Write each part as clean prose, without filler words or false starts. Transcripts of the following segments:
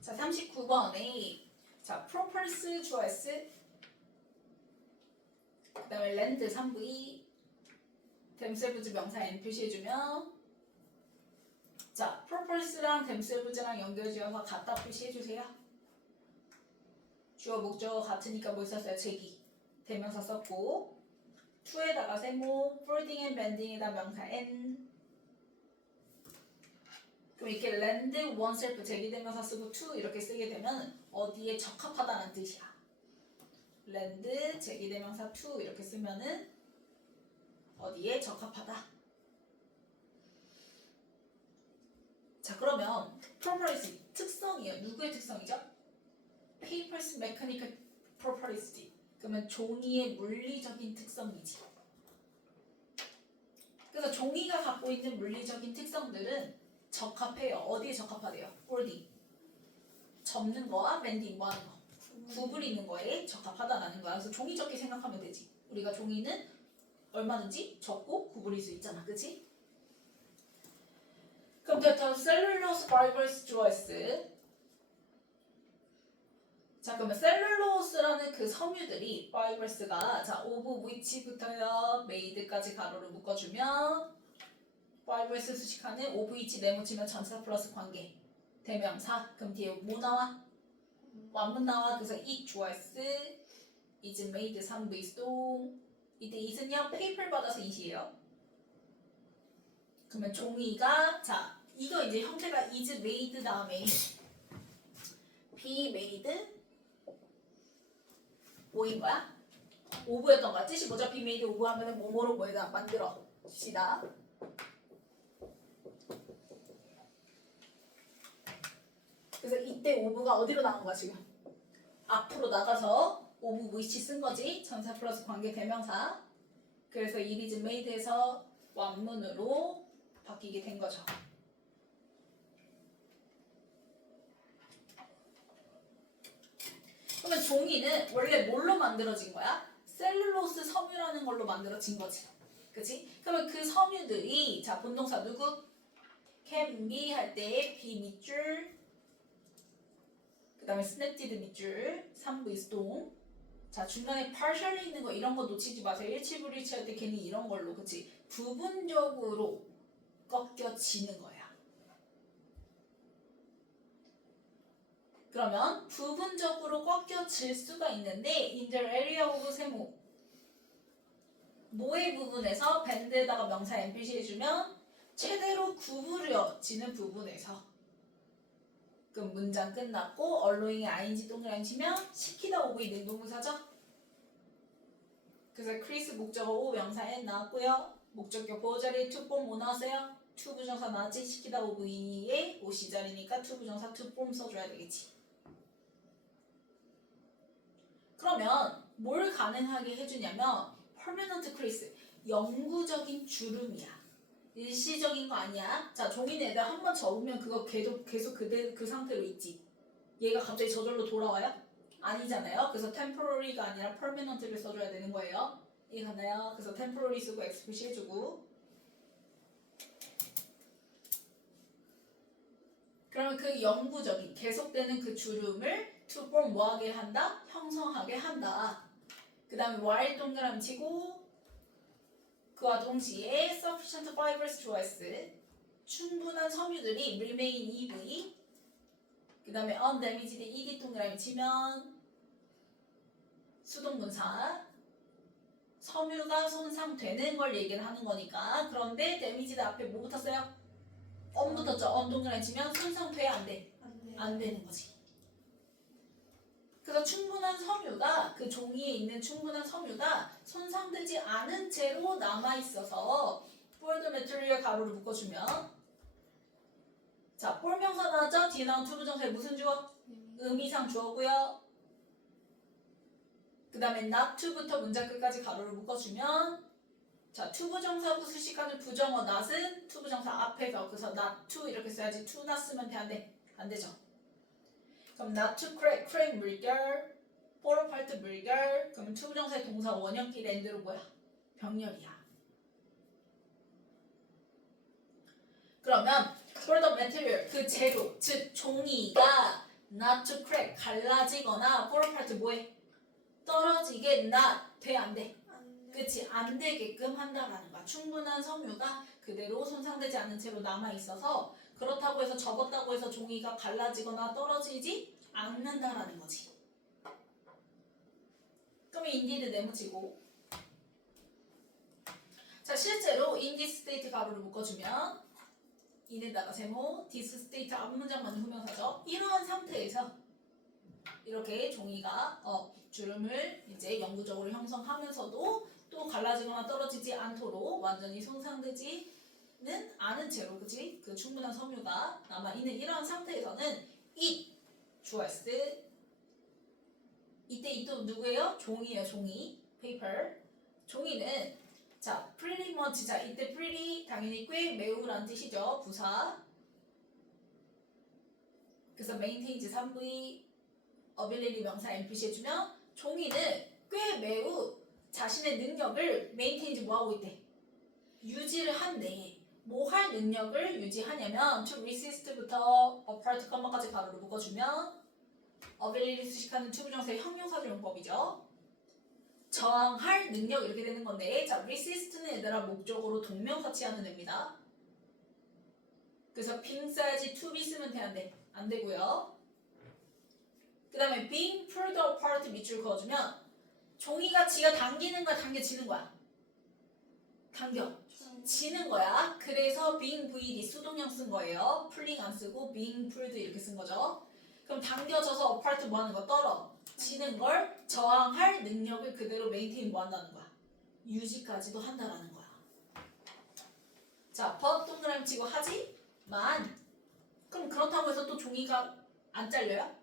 자, 39번에 자, 프로펄스 주어 S 그 다음에 랜드 3V 댐셀브즈 명사 N 표시해주면 자, 프로펄스랑 댐셀브즈랑 연결지어서 갖다 표시해주세요. 주어 목적 같으니까 뭐 썼어요? 제기 대명사 썼고 to에다가 세모 folding and bending에다 명사 N 그럼 이렇게 land, oneself 제기대명사 쓰고 to 이렇게 쓰게 되면 어디에 적합하다는 뜻이야. land, 제기대명사 to 이렇게 쓰면은 어디에 적합하다. 자, 그러면 property 특성이에요. 누구의 특성이죠? paper's mechanical property. 그러면 종이의 물리적인 특성이지. 그래서 종이가 갖고 있는 물리적인 특성들은 적합해요. 어디에 적합하대요? folding. 접는 거와 bending 뭐 하는 거? 구부리는 거에 적합하다라는 거야. 그래서 종이 접기 생각하면 되지. 우리가 종이는 얼마든지 접고 구부릴 수 있잖아. 그치? 그럼 됐다. 셀룰로스 파이버스 주어 S. 자, 그러면 셀룰로스라는 그 섬유들이 파이버스가 자, 오브 위치부터요 메이드까지 가로로 묶어주면 파이버스 수식하는 오브 위치 네모치면 전치사 플러스 관계 대명사. 그럼 뒤에 뭐 나와? 완문 나와. 그래서 it 주어 S is made 3V 스동. 이때 it은요 페이퍼를 받아서 it이에요. 그러면 종이가 자 이거 이제 형태가 is made 다음에 be made 뭐인 거야? 오브였던 거야. 뜻이 뭐죠? be made 오브 하면은 뭐뭐로 뭐에다 만들어 줍시다. 그래서 이때 오브가 어디로 나간 거야 지금? 앞으로 나가서 오브 위치 쓴 거지. 전사 플러스 관계 대명사. 그래서 it is made에서 완문으로 바뀌게 된 거죠. 그러면 종이는 원래 뭘로 만들어진 거야? 셀룰로스 섬유라는 걸로 만들어진 거지. 그치? 그러면 그 섬유들이 자 본동사 누구? can be 할 때 be 밑줄 그 다음에 스냅디드 밑줄 3V 스동 자 중간에 partially 있는 거 이런 거 놓치지 마세요. 일치불일치 할 때 괜히 이런 걸로 그치? 부분적으로 꺾여지는 거야. 그러면 부분적으로 꺾여질 수가 있는데 in the area of 세모 모의 부분에서 밴드에다가 명사 N 표시해주면 최대로 구부려지는 부분에서 그럼 문장 끝났고 allowing에 ing 동그라미 치면 시키다 오브의 능동문사죠. 그래서 크리스 목적어 O 명사 N 나왔고요. 목적격 보호자리 to form 뭐 나왔어요? to 부정사 나왔지. 시키다 오브의 O 시자리니까 to 부정사 to form 써줘야 되겠지. 그러면 뭘 가능하게 해주냐면 permanent crease 영구적인 주름이야. 일시적인 거 아니야. 자 종이는 애들 한번 접으면 그거 계속 그 상태로 있지. 얘가 갑자기 저절로 돌아와요? 아니잖아요. 그래서 temporary가 아니라 permanent를 써줘야 되는 거예요. 이해가나요? 그래서 temporary 쓰고 X 표시해주고 그러면 그 영구적인 계속되는 그 주름을 to form 뭐하게 한다? 형성하게 한다. 그 다음에 while 동그라미 치고 그와 동시에 sufficient fibers 주어 S 충분한 섬유들이 remain EV 그 다음에 undamaged ED 동그라미 치면 수동분사 섬유가 손상되는 걸 얘기를 하는 거니까 그런데 damaged 앞에 뭐 붙었어요? on 붙었죠. on 동그라미 치면 손상돼 안 돼? 안 되는 거지. 그래서 충분한 섬유가 그 종이에 있는 충분한 섬유가 손상되지 않은 채로 남아있어서 for the material 가로를 묶어주면 자, for 명사 나왔죠? 뒤에 나온 to 부정사에 무슨 주어? 의미상 주어고요. 그 다음에 not to부터 문장 끝까지 가로를 묶어주면 자, to 부정사고 수식하는 부정어 not은 to 부정사 앞에서 그래서 not to 이렇게 써야지 to not 쓰면 돼? 안 돼? 안 되죠. 그럼 not to crack 물결 fall apart 물결 그러면 to 부정사의 동사 원형끼리 end로 뭐야? 병렬이야. 그러면 for the material 그 재료 즉 종이가 not to crack 갈라지거나 fall apart 뭐해? 떨어지게 not 돼 안 돼? 그치 안 되게끔 한다라는 거야. 충분한 섬유가 그대로 손상되지 않는 채로 남아 있어서 그렇다고 해서 접었다고 해서 종이가 갈라지거나 떨어지지 않는다라는 거지. 그러면 indeed 네모치고 자 실제로 in this state 가로를 묶어주면 in에다가 세모 this state 앞 문장만 후명사죠. 이러한 상태에서 이렇게 종이가 주름을 이제 영구적으로 형성하면서도 또 갈라지거나 떨어지지 않도록 완전히 손상되지는 않은 채로 그치? 그 충분한 섬유가 남아있는 이러한 상태에서는 it 주어스 이때 이 또 누구예요? 종이에요 종이 paper 종이는 자 pretty much 자 이때 pretty 당연히 꽤 매우란 뜻이죠 부사 그래서 maintains 3V ability 명사 NPC 해주면 종이는 꽤 매우 자신의 능력을 maintain 뭐하고 있대? 유지를 한대. 뭐 할 능력을 유지하냐면 to resist부터 apart, 까지 가로로 묶어주면 ability 수식하는 투부정사의 형용사적 용법이죠. 저항할 능력 이렇게 되는 건데 자 resist는 얘들아 목적으로 동명사 취하는 애입니다. 그래서 being 써야지 to be 쓰면 돼 안 돼? 안 되고요. 그 다음에 being pulled apart 밑줄 그어주면 종이가 지가 당기는 거야 당겨지는 거야? 당겨지는 거야. 그래서 being VD 수동형 쓴 거예요. pulling 안 쓰고 being pulled 이렇게 쓴 거죠. 그럼 당겨져서 apart 뭐 하는 거? 떨어지는 걸 저항할 능력을 그대로 maintain 뭐 한다는 거야? 유지까지도 한다라는 거야. 자, but 동그라미 치고 하지만 그럼 그렇다고 해서 또 종이가 안 잘려요?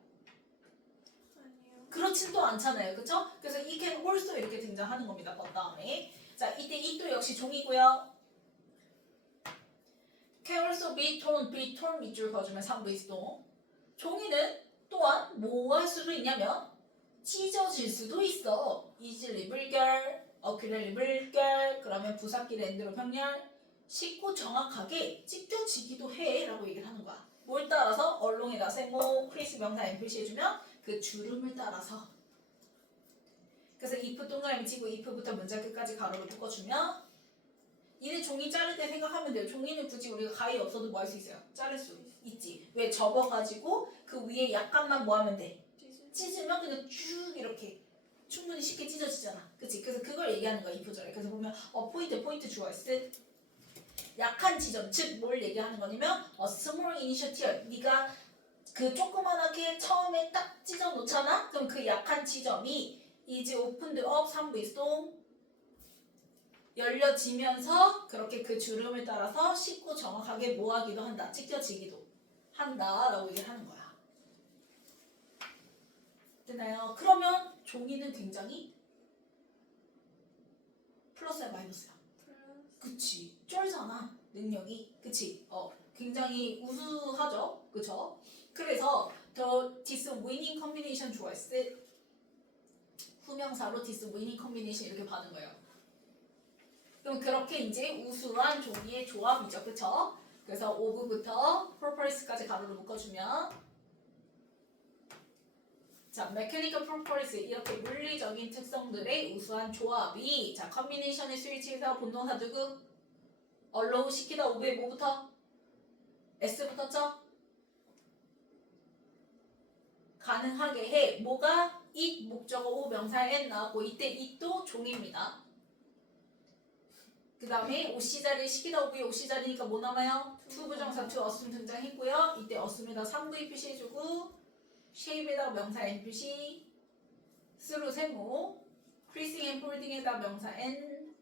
그렇진 또 않잖아요. 그쵸? 그래서 it can also 이렇게 등장하는 겁니다. but 다음에 자 이때 it도 역시 종이고요. can also be torn 밑줄 그어주면 3V 수동 종이는 또한 뭐 할 수도 있냐면 찢어질 수도 있어. easily 물결, accurately 물결 그러면 부사끼리 엔드로 병렬 쉽고 정확하게 찢겨지기도 해 라고 얘기를 하는 거야. 뭘 따라서? 얼롱에다 세모, 크리스 명사 NPC 해주면 그 주름을 따라서 그래서 if 동그라미 치고 if부터 문장 끝까지 가로로 묶어주면 이는 종이 자를 때 생각하면 돼요. 종이는 굳이 우리가 가위 없어도 뭐 할 수 있어요? 자를 수 있지. 왜? 접어가지고 그 위에 약간만 뭐 하면 돼? 찢으면 그냥 쭉 이렇게 충분히 쉽게 찢어지잖아. 그치? 그래서 그걸 얘기하는 거야. if절에. 그래서 보면 포인트 주어스 약한 지점 즉 뭘 얘기하는 거냐면 small initiative 네가 그 조그만하게 처음에 딱 찢어 놓잖아? 그럼 그 약한 지점이 이제 opened up 3V 수동 열려지면서 그렇게 그 주름을 따라서 쉽고 정확하게 뭐하기도 한다. 찢겨지기도 한다 라고 얘기를 하는 거야. 되나요? 그러면 종이는 굉장히 플러스야 마이너스야? 그치 쩔잖아 능력이 그치 굉장히 우수하죠 그쵸 그래서 this winning combination 주어스 후명사로 this winning combination 이렇게 받은 거예요. 그럼 그렇게 이제 우수한 종이의 조합이죠 그쵸 그래서 of부터 properties까지 가로로 묶어주면 자, mechanical properties 이렇게 물리적인 특성들의 우수한 조합이 자, combination의 스위치에서 본동사 누구? allow 시키다 오브에 뭐부터? S 붙었죠? 가능하게 해. 뭐가? it 목적어 오 명사 n 나왔고 이때 it도 종입니다. 그 다음에 OC 자리에 시키다 오브에 OC 자리니까 뭐 남아요? to 부정사 to assume 등장했고요. 이때 assume에다 3V 표시해주고 shape에다 명사 NPC through 세모 creasing and folding에다 명사 N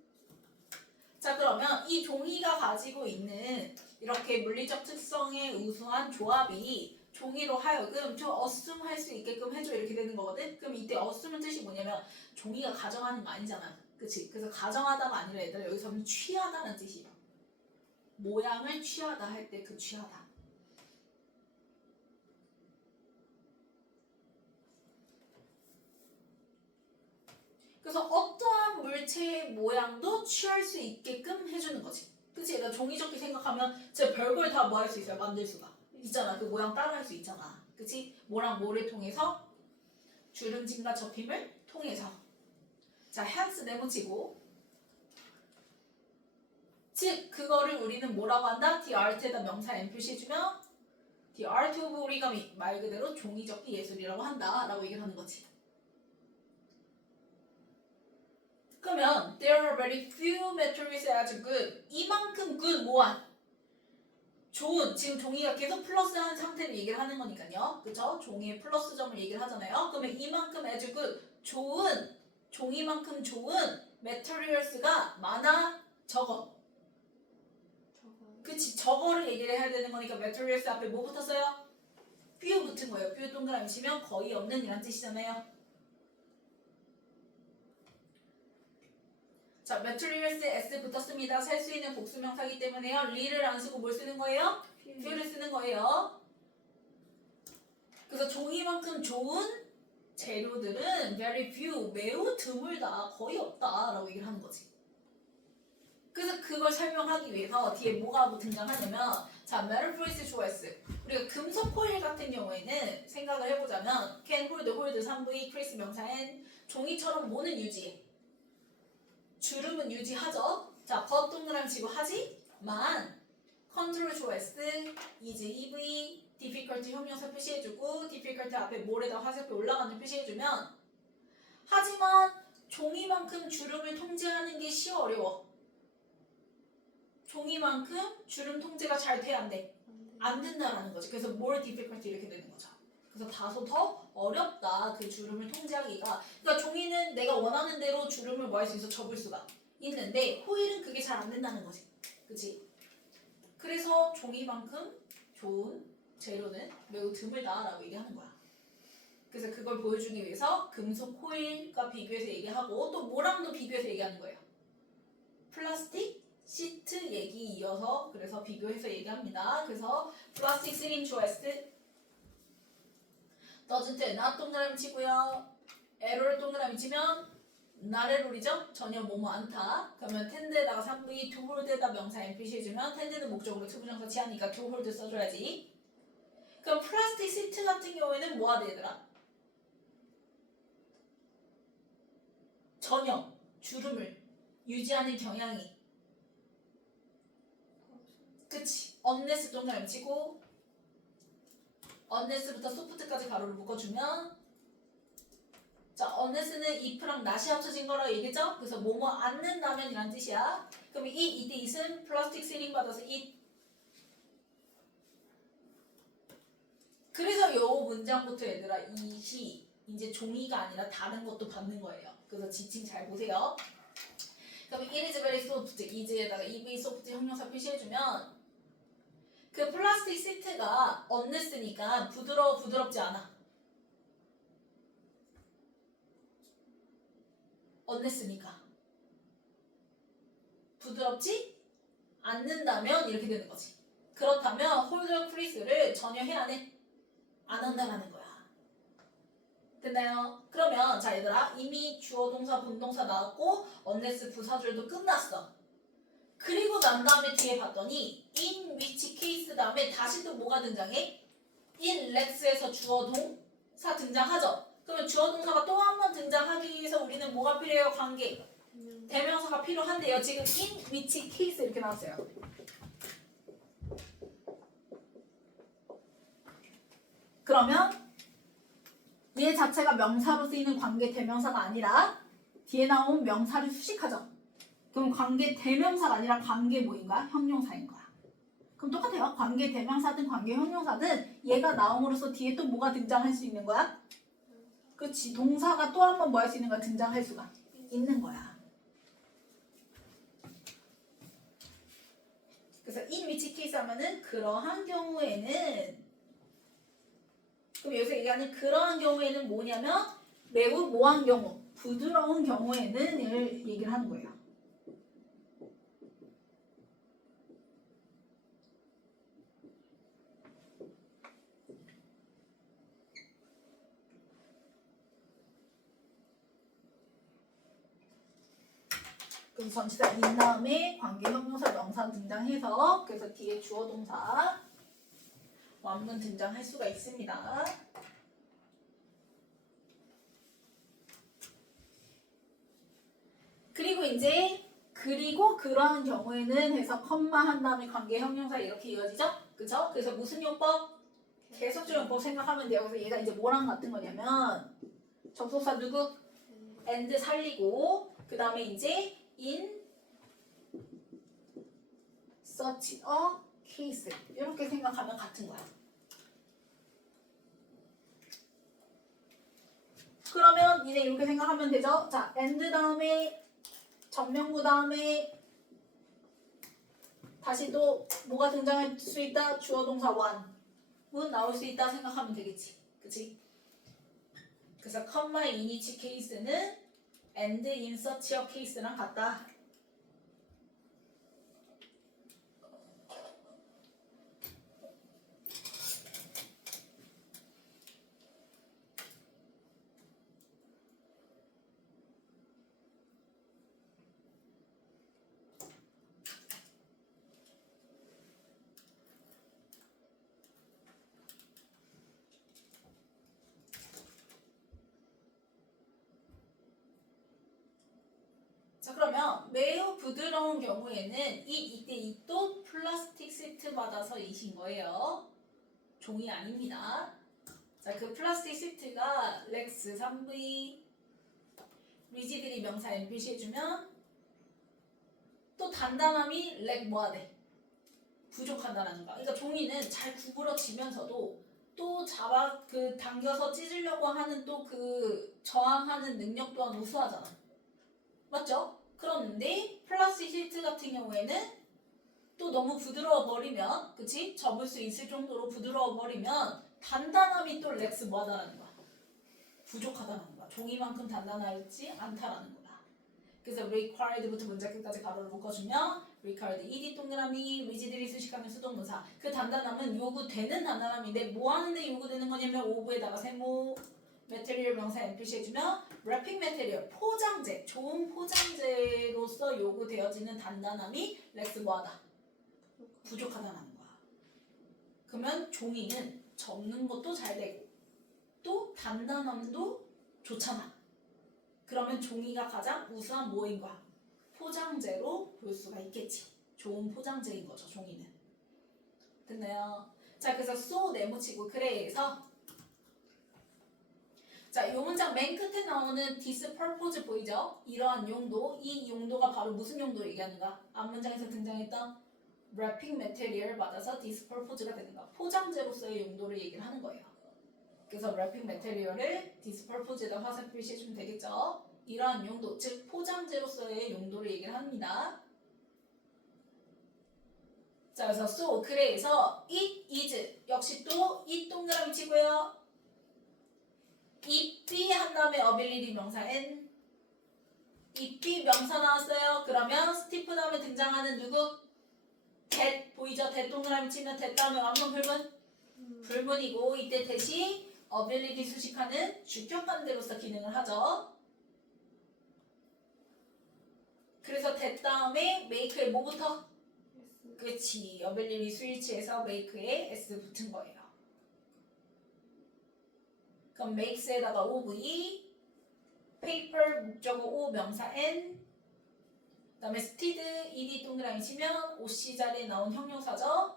자 그러면 이 종이가 가지고 있는 이렇게 물리적 특성의 우수한 조합이 종이로 하여금 좀 assume 할 수 있게끔 해줘 이렇게 되는 거거든. 그럼 이때 assume은 뜻이 뭐냐면 종이가 가정하는 거 아니잖아 그치? 그래서 가정하다가 아니라 얘들아 여기서는 취하다는 뜻이야. 모양을 취하다 할 때 그 취하다 그래서 어떠한 물체의 모양도 취할 수 있게끔 해주는 거지. 그치? 그러니까 종이접기 생각하면 진짜 별걸 다 뭐 할 수 있어요? 만들 수가 있잖아. 그 모양 따라할 수 있잖아. 그치? 뭐랑 뭐를 통해서? 주름짐과 접힘을 통해서. 자, hence 네모치고 즉 그거를 우리는 뭐라고 한다? The art에다 명사 n 표시해주면 The art of origami 말 그대로 종이접기 예술이라고 한다 라고 얘기를 하는 거지. 그러면 There are very few materials as good. 이만큼 good 뭐한? 좋은. 지금 종이가 계속 플러스한 상태를 얘기를 하는 거니까요. 그쵸? 종이의 플러스 점을 얘기를 하잖아요. 그러면 이만큼 as good 좋은 종이만큼 좋은 materials가 많아 적어. 그치, 저거를 얘기를 해야 되는 거니까 materials 앞에 뭐 붙었어요? few 붙은 거예요. few 동그라미 치면 거의 없는 이란 뜻이잖아요. 자, materials에 s 붙었습니다. 셀 수 있는 복수명사이기 때문에요. re를 안 쓰고 뭘 쓰는 거예요? few를 쓰는 거예요. 그래서 종이만큼 좋은 재료들은 very few, 매우 드물다, 거의 없다 라고 얘기를 하는 거지. 그래서 그걸 설명하기 위해서 뒤에 뭐가 등장하냐면 자, metal choice. 우리가 금속 코일 같은 경우에는 생각을 해보자면 can, hold, 3V, trace 명사엔 종이처럼 뭐는 유지해. 주름은 유지하죠. 자, but 동그라미 치고 하지만 control choice, is, EV, difficulty 형용사 표시해주고 difficulty 앞에 뭘에다 화살표 올라가는 표시해주면 하지만 종이만큼 주름을 통제하는 게 쉬워 어려워. 종이만큼 주름 통제가 잘 돼야 안 돼? 안 된다라는 거지. 그래서 more difficulty 이렇게 되는 거죠. 그래서 다소 더 어렵다. 그 주름을 통제하기가. 그러니까 종이는 내가 원하는 대로 주름을 뭐 할 수 있어? 접을 수가 있는데 호일은 그게 잘 안 된다는 거지. 그치? 그래서 종이만큼 좋은 재료는 매우 드물다라고 얘기하는 거야. 그래서 그걸 보여주기 위해서 금속 호일과 비교해서 얘기하고 또 뭐랑도 비교해서 얘기하는 거예요. 플라스틱 시트 얘기 이어서 그래서 비교해서 얘기합니다. 그래서 플라스틱 시링 초이스 doesn't not 동그라미 치고요. 에러를 동그라미 치면 not 룰이죠. 전혀 뭐뭐 않다. 그러면 텐드에다가 3V, to hold에다 명사 n 표시해주면 텐드는 목적으로 투부정사 취하니까 to hold 써줘야지. 그럼 플라스틱 시트 같은 경우에는 뭐가 되더라? 전혀 주름을 유지하는 경향이 그치. unless 동그라미 치고 unless부터 soft까지 가로를 묶어주면 자, unless는 if랑 not이 합쳐진 거라고 얘기했죠? 그래서 뭐뭐 않는다면 이란 뜻이야. 그럼 이 it은 플라스틱 시링 받아서 it. 그래서 요 문장부터 얘들아 it이 이제 종이가 아니라 다른 것도 받는 거예요. 그래서 지칭 잘 보세요. 그럼 it is very soft, is에다가 EV soft 형용사 표시해주면 그 플라스틱 시트가 unless니까 부드럽지 않아. unless니까 부드럽지 않는다면 이렇게 되는 거지. 그렇다면 홀더 크리스를 전혀 해야 안 해? 안 한다라는 거야. 됐나요? 그러면 자 얘들아 이미 주어 동사 본동사 나왔고 unless 부사줄도 끝났어. 그리고 난 다음에 뒤에 봤더니 in which case 다음에 다시 또 뭐가 등장해? in let's에서 주어 동사 등장하죠. 그러면 주어 동사가 또 한 번 등장하기 위해서 우리는 뭐가 필요해요? 관계. 대명사가 필요한데요. 지금 in which case 이렇게 나왔어요. 그러면 얘 자체가 명사로 쓰이는 관계 대명사가 아니라 뒤에 나온 명사를 수식하죠. 그럼 관계 대명사가 아니라 관계 뭐인가? 형용사인 거야. 그럼 똑같아요. 관계 대명사든 관계 형용사든 얘가 나옴으로써 뒤에 또 뭐가 등장할 수 있는 거야? 그치. 동사가 또 한 번 뭐 할 수 있는 거야? 등장할 수가 있는 거야. 그래서 in which case 하면은 그러한 경우에는 그럼 여기서 얘기하는 그러한 경우에는 뭐냐면 매우 뭐한 경우 부드러운 경우에는 을 얘기를 하는 거예요. 그래서 전치사 in 다음에 관계 형용사 명사 등장해서 그래서 뒤에 주어 동사 완문 등장할 수가 있습니다. 그리고 이제 그리고 그러한 경우에는 해서 컴마 한 다음에 관계 형용사 이렇게 이어지죠? 그쵸? 그래서 무슨 용법? 계속적 용법 생각하면 돼요. 그래서 얘가 이제 뭐랑 같은 거냐면 접속사 누구? and 살리고 그 다음에 이제 in such a case 이렇게 생각하면 같은 거야. 그러면 이제 이렇게 생각하면 되죠? 자, and 다음에 전명구 다음에 다시 또 뭐가 등장할 수 있다? 주어 동사 one은 나올 수 있다 생각하면 되겠지. 그치? 그래서 컴마 in each case는 and in such a case랑 같다. 자, 그러면 매우 부드러운 경우에는 이때 이또 플라스틱 시트 받아서 이신 거예요. 종이 아닙니다. 자, 그 플라스틱 시트가 렉스 3V 리지들이 명사 N 표시해주면 또 단단함이 렉 뭐가 돼? 부족하다라는 거야. 그러니까 종이는 잘 구부러지면서도 또 당겨서 찢으려고 하는 또 그 저항하는 능력 또한 우수하잖아. 맞죠? 그런데 플라스틱 시트 같은 경우에는 또 너무 부드러워 버리면, 그치? 접을 수 있을 정도로 부드러워 버리면 단단함이 또 렉스 뭐하다라는 거야? 부족하다라는 거야. 종이만큼 단단하지 않다라는 거야. 그래서 required부터 문장 끝까지 가로를 묶어주면 required ed 동그라미 rigidly 수식하면 수동문사. 그 단단함은 요구되는 단단함인데 뭐 하는데 요구되는 거냐면 오브에다가 세모 material 명사 N 표시해주면 wrapping material 포장재 좋은 포장재로서 요구되어지는 단단함이 렉스 뭐하다? 부족하다는 거야. 그러면 종이는 접는 것도 잘 되고 또 단단함도 좋잖아. 그러면 종이가 가장 우수한 뭐인 거야? 포장재로 볼 수가 있겠지. 좋은 포장재인 거죠, 종이는. 됐나요? 자, 그래서 so 네모치고 그래서 자, 이 문장 맨 끝에 나오는 this purpose 보이죠? 이러한 용도, 이 용도가 바로 무슨 용도 얘기하는가? 앞문장에서 등장했던 wrapping material 받아서 this purpose가 되는 거야. 포장재로서의 용도를 얘기를 하는 거예요. 그래서 wrapping material을 this purpose에다 화살 표시해주면 되겠죠? 이러한 용도, 즉 포장재로서의 용도를 얘기를 합니다. 자, 그래서 so 그래서 it is 역시 또 it 동그라미 치고요. it be 한 다음에 ability 명사 n it be 명사 나왔어요. 그러면 스티프 다음에 등장하는 누구? that 보이죠? that 동그라미 치면 that 다음에 완전 불문? 불문이고 이때 대시 ability 수식하는 주격 관대로서 기능을 하죠. 그래서 that 다음에 make에 뭐부터? 그치, ability 스위치에서 make에 s 붙은 거예요. 그럼 makes에다가 OV, paper 목적어 O 명사 N, 그 다음에 steed, ed 동그라미 치면 OC 자리에 나온 형용사죠.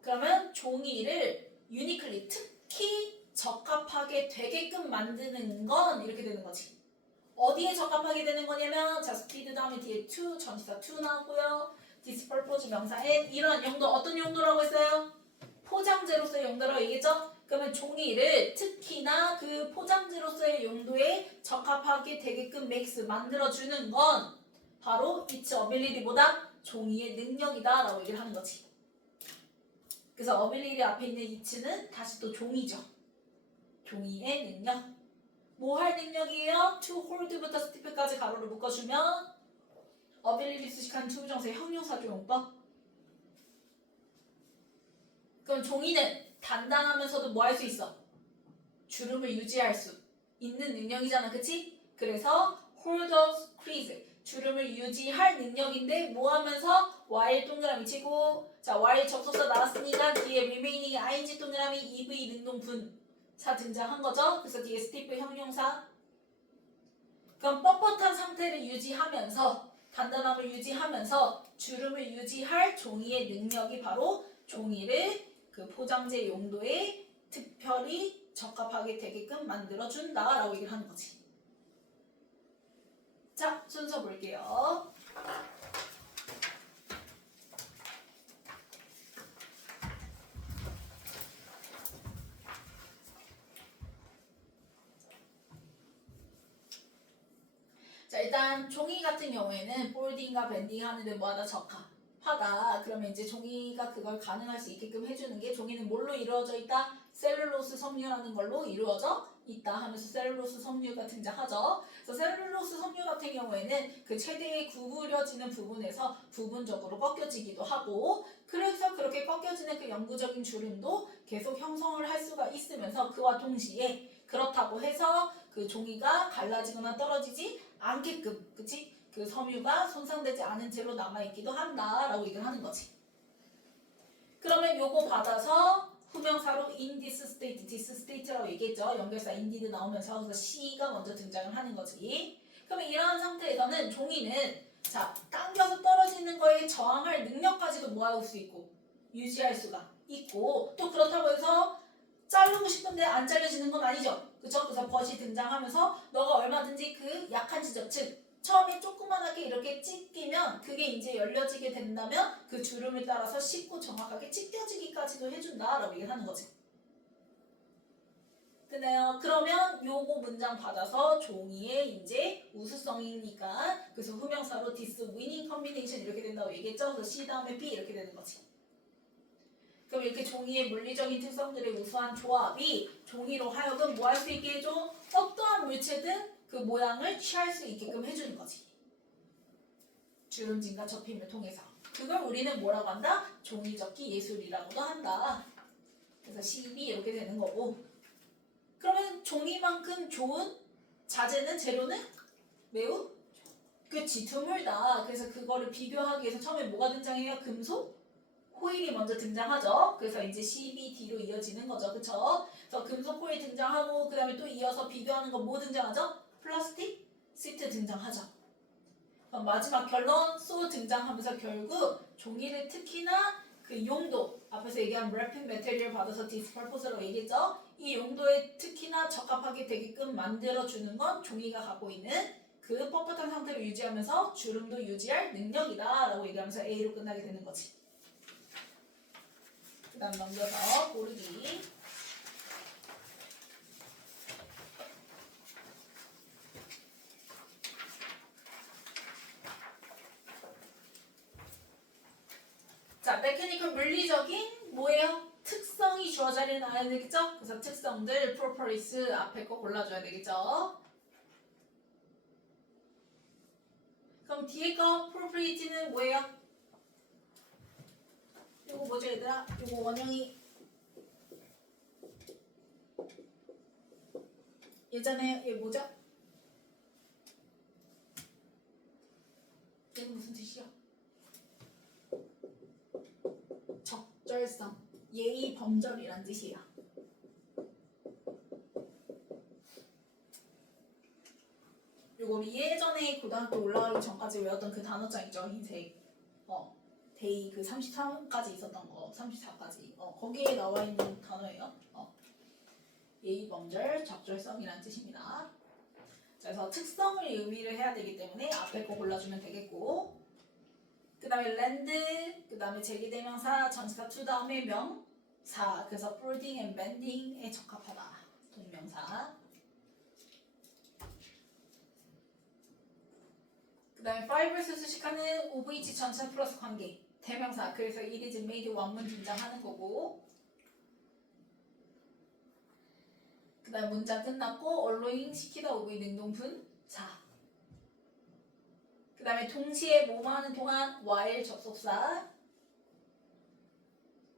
그러면 종이를 uniquely 특히 적합하게 되게끔 만드는 건 이렇게 되는 거지. 어디에 적합하게 되는 거냐면 자, steed 다음에 뒤에 to, 전치사 to 나오고요. this purpose 명사 N, 이런 용도 어떤 용도라고 했어요? 포장재로서의 용도라고 얘기했죠? 그러면 종이를 특히나 그 포장재로서의 용도에 적합하게 되게끔 makes 만들어주는 건 바로 its ability보다 종이의 능력이다 라고 얘기를 하는 거지. 그래서 ability 앞에 있는 its는 다시 또 종이죠. 종이의 능력. 뭐 할 능력이에요? to hold부터 stiff까지 가로를 묶어주면 ability 수식한 to 부정사의 형용사조 용법. 그럼 종이는 단단하면서도 뭐 할 수 있어? 주름을 유지할 수 있는 능력이잖아, 그치? 그래서 hold of crease 주름을 유지할 능력인데 뭐 하면서 while 동그라미 치고 자, while 접속사 나왔으니까 뒤에 remaining ing 동그라미 EV 능동분사 등장한 거죠. 그래서 뒤에 stiff 형용사. 그럼 뻣뻣한 상태를 유지하면서 단단함을 유지하면서 주름을 유지할 종이의 능력이 바로 종이를 그 포장재 용도에 특별히 적합하게 되게끔 만들어준다라고 얘기를 하는 거지. 자, 순서 볼게요. 자, 일단 종이 같은 경우에는 폴딩과 밴딩 하는데 뭐하다 적합하다. 그러면 이제 종이가 그걸 가능할 수 있게끔 해주는 게 종이는 뭘로 이루어져 있다? 셀룰로스 섬유라는 걸로 이루어져 있다 하면서 셀룰로스 섬유가 등장하죠. 그래서 셀룰로스 섬유 같은 경우에는 그 최대의 구부려지는 부분에서 부분적으로 꺾여지기도 하고 그래서 그렇게 꺾여지는 그 영구적인 주름도 계속 형성을 할 수가 있으면서 그와 동시에 그렇다고 해서 그 종이가 갈라지거나 떨어지지 않게끔, 그치? 그 섬유가 손상되지 않은 채로 남아있기도 한다라고 얘기를 하는 거지. 그러면 요거 받아서 후명사로 in this state, this state라고 얘기했죠. 연결사 indeed 나오면서 그래서 C가 먼저 등장을 하는 거지. 그러면 이러한 상태에서는 종이는 자 당겨서 떨어지는 거에 저항할 능력까지도 뭐할 수 있고 유지할 수가 있고 또 그렇다고 해서 자르고 싶은데 안 잘려지는 건 아니죠. 그쵸? 그래서 벗이 등장하면서 너가 얼마든지 그 약한 지점, 즉 처음에 조그만하게 이렇게 찢기면 그게 이제 열려지게 된다면 그 주름을 따라서 쉽고 정확하게 찢겨지기까지도 해준다라고 얘기를 하는 거지. 되나요? 그러면 요거 문장 받아서 종이의 이제 우수성이니까 그래서 후명사로 this winning combination 이렇게 된다고 얘기했죠. 그래서 C 다음에 B 이렇게 되는 거지. 그럼 이렇게 종이의 물리적인 특성들의 우수한 조합이 종이로 하여금 뭐 할 수 있게 해줘? 어떠한 물체든 그 모양을 취할 수 있게끔 해주는 거지. 주름진과 접힘을 통해서. 그걸 우리는 뭐라고 한다? 종이접기 예술이라고도 한다. 그래서 CB 이렇게 되는 거고. 그러면 종이만큼 좋은 자재는 재료는 매우 그치 드물다. 그래서 그거를 비교하기 위해서 처음에 뭐가 등장해요? 금속? 코일이 먼저 등장하죠. 그래서 이제 CBD로 이어지는 거죠. 그쵸? 그래서 금속 코일 등장하고 그 다음에 또 이어서 비교하는 건 뭐 등장하죠? 플라스틱 시트 등장하죠. 그럼 마지막 결론 소 등장하면서 결국 종이를 특히나 그 용도 앞에서 얘기한 래핑 매테리얼 받아서 디스퍼포스라고 얘기했죠. 이 용도에 특히나 적합하게 되게끔 만들어주는 건 종이가 갖고 있는 그 뻣뻣한 상태를 유지하면서 주름도 유지할 능력이다 라고 얘기하면서 A로 끝나게 되는 거지. 그 다음 넘겨서 고르기. 자, 메커니컬 물리적인 뭐예요? 특성이 주어져 나야 되겠죠? 그래서 특성들 properties 앞에 거 골라줘야 되겠죠? 그럼 뒤에 거 property는 뭐예요? 이거 뭐죠 얘들아? 이거 원형이 예전에 얘 뭐죠? 얘는 무슨 뜻이야? 적절성, 예의 범절이란 뜻이야. 이거 우리 예전에 고등학교 올라가기 전까지 외웠던 그 단어장 있죠? 흰색. 데이 그 33까지 있었던 거, 34까지. 거기에 나와 있는 단어예요. 예의 범절, 적절성이란 뜻입니다. 그래서 특성을 의미를 해야 되기 때문에 앞에 거 골라주면 되겠고 그 다음에 랜드, 그 다음에 제기대명사, 전치사 to 다음에 명사 그래서 folding and bending에 적합하다. 동명사 그 다음에 fibrous 수식하는 OVH 전치사 플러스 관계 대명사 그래서 it is made 원문 등장하는 거고 그 다음에 문장 끝났고 allowing 시키다 OV 능동분사 그 다음에 동시에 뭐뭐 하는 동안 while 접속사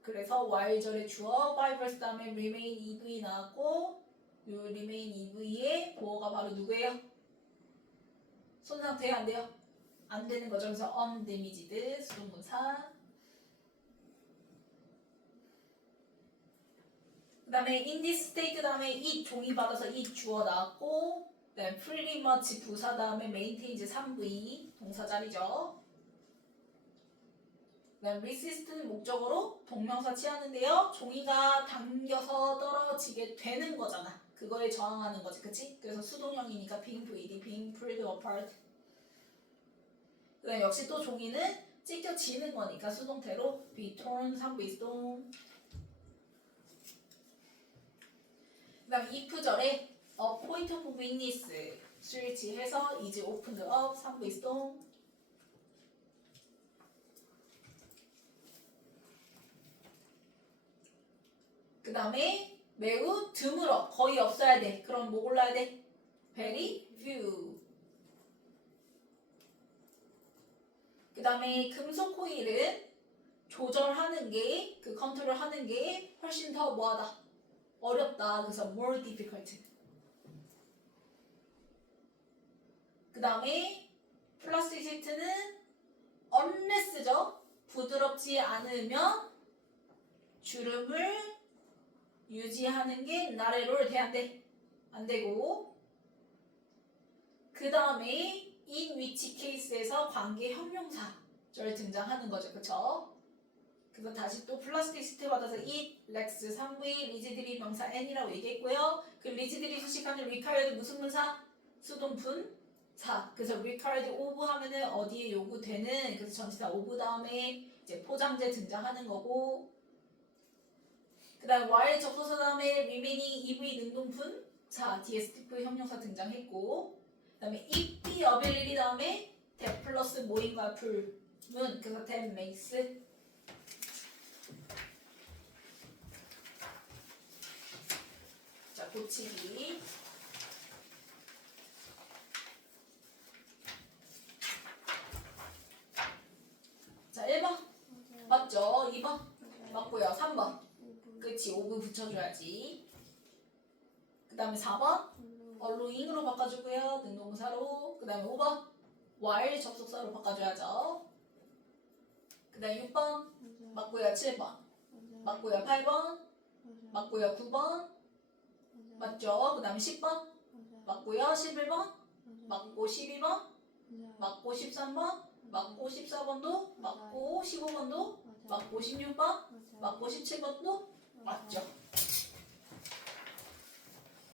그래서 while절의 주어 fibrous 다음에 remain EV 나왔고 이 remain EV의 보어가 바로 누구예요? 손상 돼요? 안 돼요? 안 되는 거죠. 그래서 undamaged 수동문사 그 다음에 in this state 다음에 it 종이 받아서 it 주어 나왔고 그 다음에 pretty much 부사 다음에 maintains 3V 동사 자리죠. 그 다음 resist는 목적어로 동명사 취하는데요. 종이가 당겨서 떨어지게 되는 거잖아. 그거에 저항하는 거지, 그치? 그래서 수동형이니까 being pulled, being pulled apart. 그 다음 역시 또 종이는 찢겨지는 거니까 수동태로 be torn, 3V 수동. 그 다음 if절에 a point of weakness 스위치해서 is opened up, 3V 수동. 그 다음에 매우 드물어, 거의 없어야 돼. 그럼 뭐 골라야 돼? very few. 그 다음에 금속 코일은 조절하는 게, 그 컨트롤 하는 게 훨씬 더 뭐하다? 어렵다. 그래서 more difficult. 그 다음에 플라스티시트는 unless죠. 부드럽지 않으면 주름을 유지하는 게 나래로 돼안돼. 안 되고. 그 다음에 in which case에서 관계 형용사절 등장하는 거죠. 그쵸? 그래서 다시 또 플라스티시티 받아서 it, lex, 3V, 리지드리 명사 n이라고 얘기했고요. 그 리지드리 수식하는 required 무슨 문사? 수동분사. 그래서 required of 하면은 어디에 요구되는, 그래서 전치사 of 다음에 이제 포장재 등장하는 거고, 그 다음 while 접속사 다음에 remaining EV 능동분사, DSTF 형용사 등장했고, 그 다음에 if the ability 다음에 that 플러스 모임과 불문, 그래서 that makes. 자, 고치기. 자, 1번 맞죠? 2번 맞고요. 3번 그치, 5분 붙여줘야지. 그 다음에 4번 allowing으로 바꿔주고요. 능동사로. 그 다음에 5번 while 접속사로 바꿔줘야죠. 그 다음에 6번 맞고요. 7번 맞고요. 8번 맞고요. 9번 맞죠? 그 다음에 10번 맞고요. 11번 맞고 12번 맞고 13번 맞고 14번도 맞고 15번도 맞고 16번 맞고 17번도 맞죠?